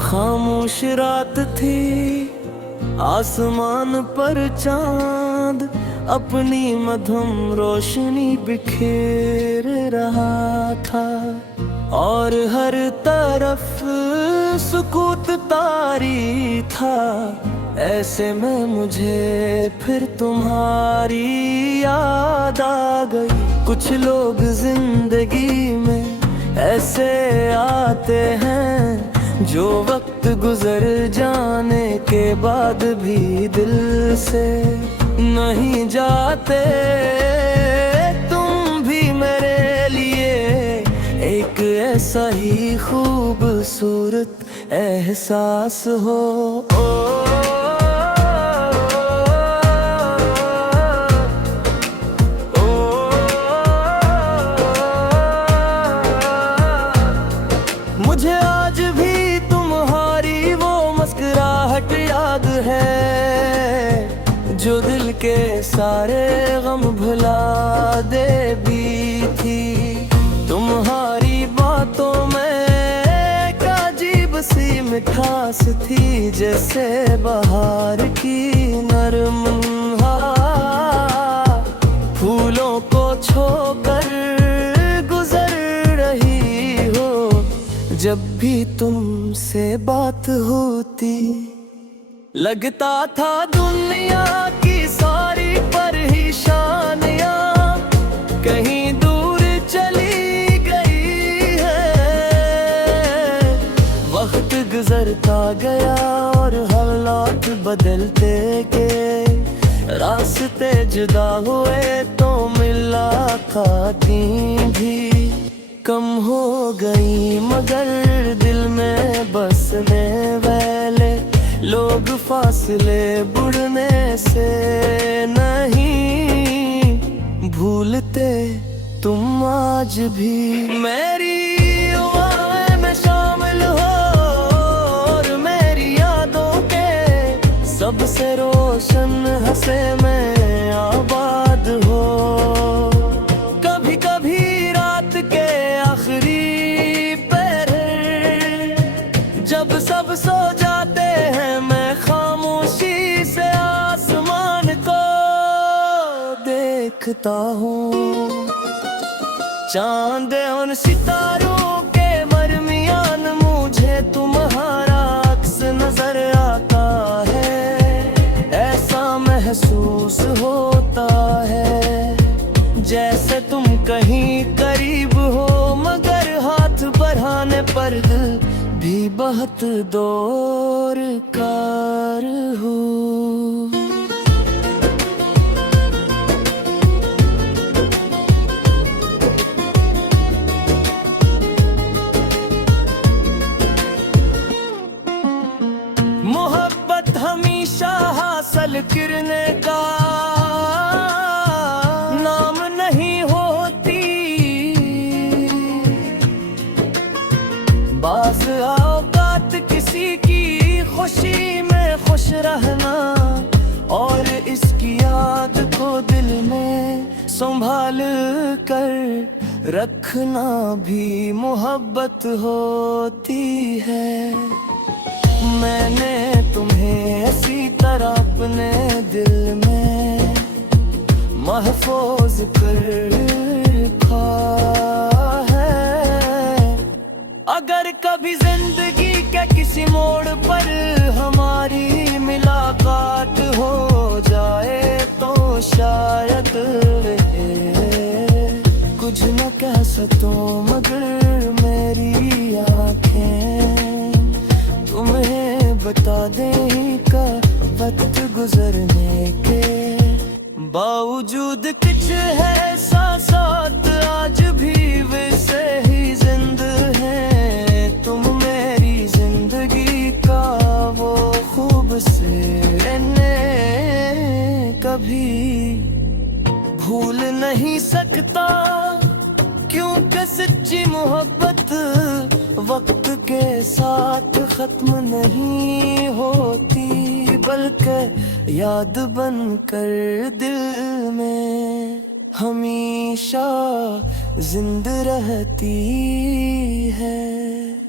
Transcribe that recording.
खामोश रात थी, आसमान पर चांद अपनी मधुम रोशनी बिखेर रहा था, और हर तरफ सुकूत तारी था। ऐसे में मुझे फिर तुम्हारी याद आ गई। कुछ लोग जिंदगी में ऐसे आते हैं जो वक्त गुजर जाने के बाद भी दिल से नहीं जाते। तुम भी मेरे लिए एक ऐसा ही खूबसूरत एहसास हो। मुझे आज भी तुम्हारी वो मुस्कुराहट याद है, जो दिल के सारे गम भुला दे भी थी। तुम्हारी बातों में एक अजीब सी मिठास थी, जैसे बहार की नरम हवा फूलों को छोकर गुजर रही हो। जब भी तुमसे बात होती, लगता था दुनिया की सारी परेशानियां कहीं दूर चली गई है। वक्त गुजरता गया और हालात बदलते गए, रास्ते जुदा हुए तो मुलाकातें भी कम हो गई, मगर दिल में बसने वाले लोग फासले बुढ़ने से नहीं भूलते। तुम आज भी मेरी दुआओं में शामिल हो और मेरी यादों के सबसे रोशन हंसे में आबाद हो। कभी कभी रात के आखिरी पहर जब सब सो जाते हैं, मैं खामोशी से आसमान को देखता हूँ। चांद और सितारों के दरमियान मुझे तुम्हारा अक्स नजर आता है। ऐसा महसूस होता है जैसे तुम कहीं करीब हो, मगर हाथ बढ़ाने पर दिल भी बहुत दूर कार हो। मोहब्बत हमेशा हासिल करने का नाम नहीं होती। बास औकात किसी की खुशी में खुश रहना और इसकी याद को दिल में संभाल कर रखना भी मोहब्बत होती है। मैंने तुम्हें इसी तरह अपने दिल में महफूज कर रखा है। अगर कभी जिंदगी के किसी मोड़ पर हमारी मुलाकात हो जाए तो शायद कुछ न कह सकूं, मगर मेरी आँखें तुम्हें बता दें का वक्त गुजरने के बावजूद कुछ है साथ आज भी वैसे ही जिंदा है। तुम मेरी जिंदगी का वो खूबसूरत कभी भूल नहीं सकता, क्योंकि सच्ची मोहब्बत वक्त के साथ खत्म नहीं होती, पलकें याद बनकर दिल में हमेशा जिंदा रहती है।